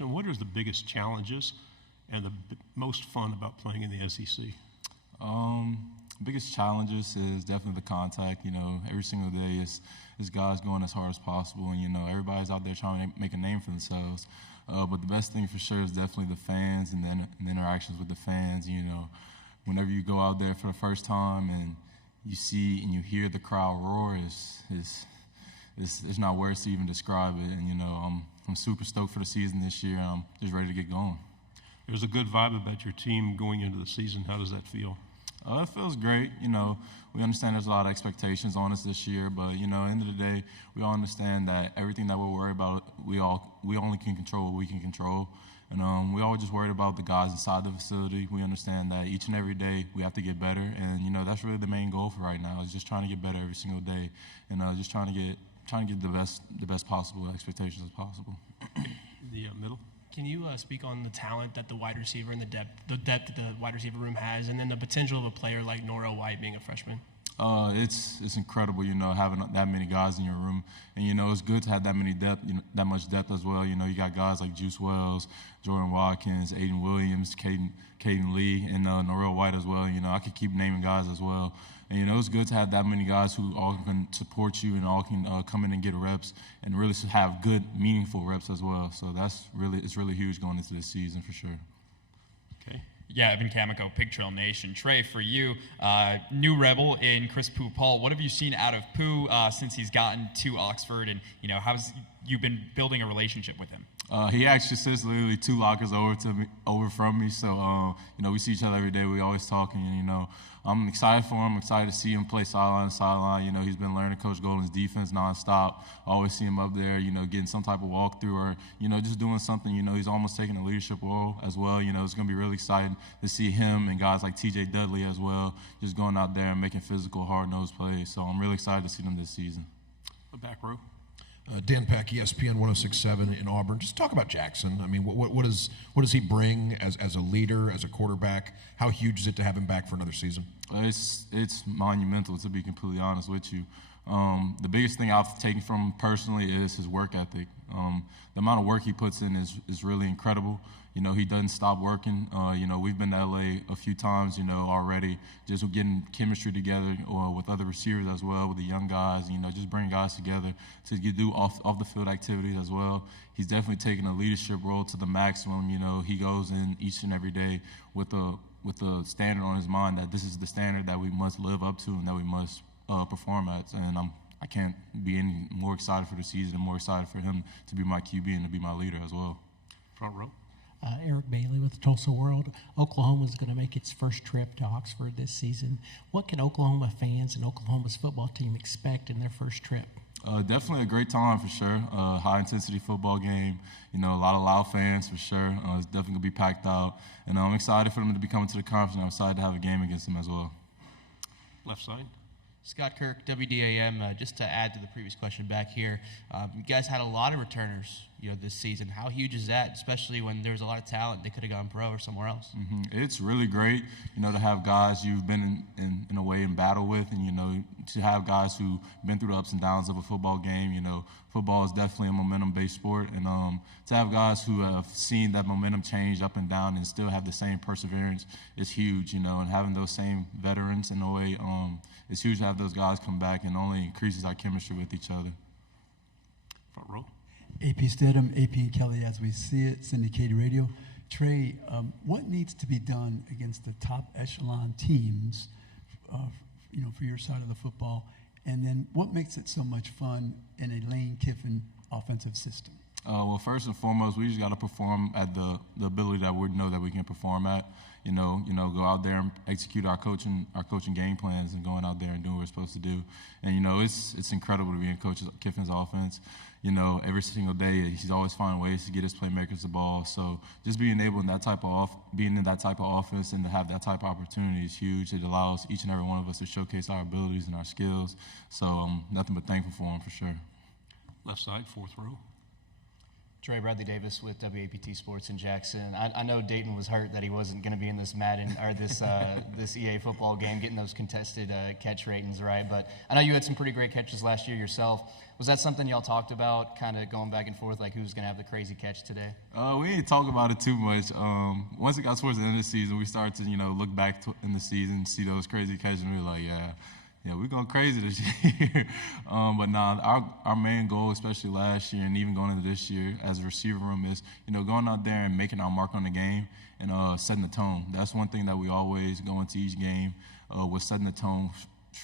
What are the biggest challenges and the most fun about playing in the SEC? Biggest challenges is definitely the contact. Every single day is guys going as hard as possible, and everybody's out there trying to make a name for themselves. But the best thing for sure is definitely the fans and the interactions with the fans. Whenever you go out there for the first time and you see and you hear the crowd roar, it's not words to even describe it. And I'm super stoked for the season this year. I'm just ready to get going. There's a good vibe about your team going into the season. How does that feel? It feels great. We understand there's a lot of expectations on us this year, but at the end of the day, we all understand that everything that we're worried about, we only can control what we can control. And we all just worried about the guys inside the facility. We understand that each and every day we have to get better, and that's really the main goal for right now, is just trying to get better every single day, and just trying to get the best possible expectations as possible. The middle. Can you speak on the talent that the wide receiver and the depth that the wide receiver room has, and then the potential of a player like Norrell White being a freshman? It's incredible, having that many guys in your room, and it's good to have that much depth as well. You got guys like Juice Wells, Jordan Watkins, Aiden Williams, Caden Lee, and Norrell White as well. I could keep naming guys as well. And it's good to have that many guys who all can support you and all can come in and get reps and really have good, meaningful reps as well. So it's really huge going into this season for sure. Okay. Yeah, Evan Camico, Pig Trail Nation. Trey, for you, new Rebel in Chris Pooh-Paul. What have you seen out of Pooh since he's gotten to Oxford, and how's you been building a relationship with him? He actually sits literally 2 lockers over from me. So we see each other every day. We always talking, and I'm excited for him. I'm excited to see him play sideline to sideline. He's been learning Coach Golden's defense nonstop. Always see him up there, getting some type of walkthrough or just doing something. He's almost taking a leadership role as well. It's going to be really exciting to see him and guys like T.J. Dudley as well, just going out there and making physical, hard-nosed plays. So I'm really excited to see them this season. The back row. Dan Peck, ESPN 106.7 in Auburn. Just talk about Jackson. I mean, what does he bring as a leader, as a quarterback? How huge is it to have him back for another season? It's monumental, to be completely honest with you. The biggest thing I've taken from him personally is his work ethic. The amount of work he puts in is really incredible. He doesn't stop working. We've been to LA a few times, already, just getting chemistry together with other receivers as well, with the young guys, just bringing guys together to do off the field activities as well. He's definitely taking a leadership role to the maximum. He goes in each and every day with the standard on his mind that this is the standard that we must live up to and that we must perform at. And I can't be any more excited for the season and more excited for him to be my QB and to be my leader as well. Front row. Eric Bailey with the Tulsa World. Oklahoma is going to make its first trip to Oxford this season. What can Oklahoma fans and Oklahoma's football team expect in their first trip? Definitely a great time for sure. High-intensity football game. A lot of loud fans for sure. It's definitely going to be packed out. And I'm excited for them to be coming to the conference, and I'm excited to have a game against them as well. Left side. Scott Kirk, WDAM. Just to add to the previous question back here, you guys had a lot of returners, this season. How huge is that, especially when there was a lot of talent? They could have gone pro or somewhere else. Mm-hmm. It's really great, to have guys you've been in a way in battle with, and to have guys who've been through the ups and downs of a football game. Football is definitely a momentum-based sport, and to have guys who have seen that momentum change up and down and still have the same perseverance is huge. And having those same veterans in a way, it's huge to have those guys come back, and only increases our chemistry with each other. Front row. AP Stedham, AP and Kelly, as we see it, syndicated radio. Trey, what needs to be done against the top echelon teams, for your side of the football? And then what makes it so much fun in a Lane Kiffin offensive system? Well, first and foremost, we just got to perform at the ability that we know that we can perform at. Go out there and execute our coaching game plans and going out there and doing what we're supposed to do. And it's incredible to be in Coach Kiffin's offense. Every single day he's always finding ways to get his playmakers the ball. So just being able in that type of offense and to have that type of opportunity is huge. It allows each and every one of us to showcase our abilities and our skills. So nothing but thankful for him for sure. Left side, fourth row. Trey, Bradley Davis with WAPT Sports in Jackson. I know Dayton was hurt that he wasn't going to be in this Madden or this this EA football game, getting those contested catch ratings right. But I know you had some pretty great catches last year yourself. Was that something y'all talked about, kind of going back and forth, like who's going to have the crazy catch today? We didn't talk about it too much. Once it got towards the end of the season, we started to look back in the season, see those crazy catches, and we were like, yeah, we're going crazy this year. But nah, our main goal, especially last year and even going into this year as a receiver room, is going out there and making our mark on the game and setting the tone. That's one thing that we always go into each game was setting the tone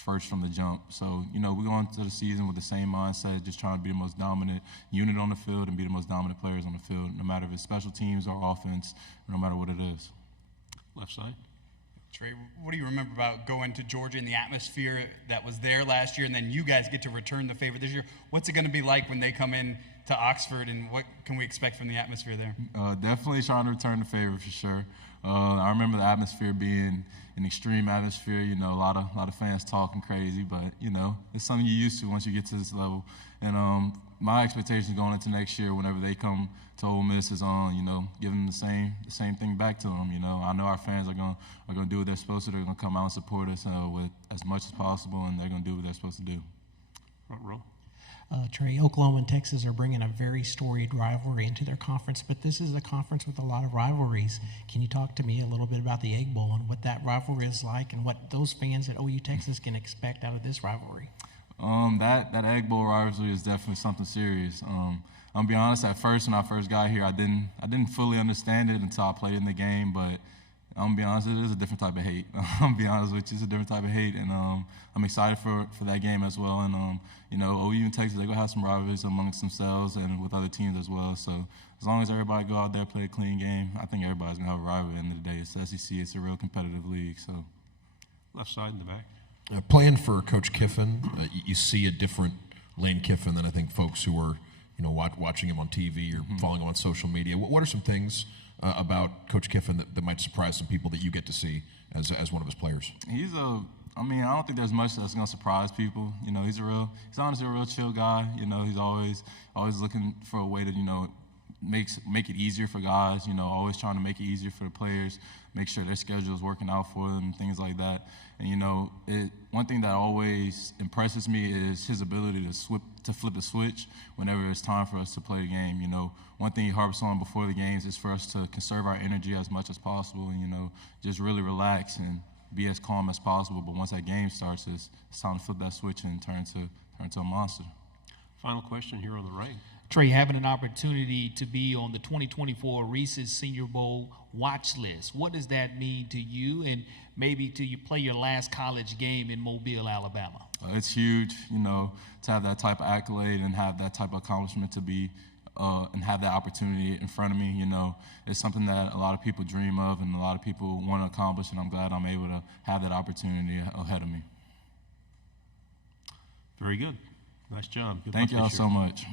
first from the jump. So we go into the season with the same mindset, just trying to be the most dominant unit on the field and be the most dominant players on the field, no matter if it's special teams or offense, no matter what it is. Left side. Trey, what do you remember about going to Georgia and the atmosphere that was there last year, and then you guys get to return the favor this year? What's it going to be like when they come in to Oxford, and what can we expect from the atmosphere there? Definitely trying to return the favor for sure. I remember the atmosphere being an extreme atmosphere. A lot of fans talking crazy, but it's something you're used to once you get to this level. And my expectations going into next year, whenever they come to Ole Miss, is on giving them the same thing back to them. I know our fans are gonna do what they're supposed to. They're gonna come out and support us with as much as possible, and they're gonna do what they're supposed to do. Front row. Trey, Oklahoma and Texas are bringing a very storied rivalry into their conference, but this is a conference with a lot of rivalries. Can you talk to me a little bit about the Egg Bowl and what that rivalry is like and what those fans at OU Texas can expect out of this rivalry? That Egg Bowl rivalry is definitely something serious. I'm gonna be honest. At first, when I first got here, I didn't fully understand it until I played in the game. But I'm gonna be honest, it is a different type of hate. I'm gonna be honest with you, it's a different type of hate, and I'm excited for that game as well. And OU and Texas, they're gonna have some rivalries amongst themselves and with other teams as well. So as long as everybody go out there play a clean game, I think everybody's gonna have a rivalry at the end of the day. It's the SEC. It's a real competitive league. So Left side in the back. Playing for Coach Kiffin, you see a different Lane Kiffin than I think folks who are watching him on TV or following him on social media. What are some things about Coach Kiffin that might surprise some people that you get to see as one of his players? I don't think there's much that's gonna surprise people. He's honestly a real chill guy. He's always looking for a way to make it easier for guys. Always trying to make it easier for the players, make sure their schedule is working out for them, and things like that. And one thing that always impresses me is his ability to flip a switch whenever it's time for us to play a game. One thing he harps on before the games is for us to conserve our energy as much as possible, and just really relax and be as calm as possible. But once that game starts, it's time to flip that switch and turn to a monster. Final question here on the right. Trey, having an opportunity to be on the 2024 Reese's Senior Bowl watch list, what does that mean to you and maybe to you play your last college game in Mobile, Alabama? It's huge, to have that type of accolade and have that type of accomplishment to be and have that opportunity in front of me. It's something that a lot of people dream of and a lot of people want to accomplish, and I'm glad I'm able to have that opportunity ahead of me. Very good. Nice job. Good Thank luck y'all this so year. much.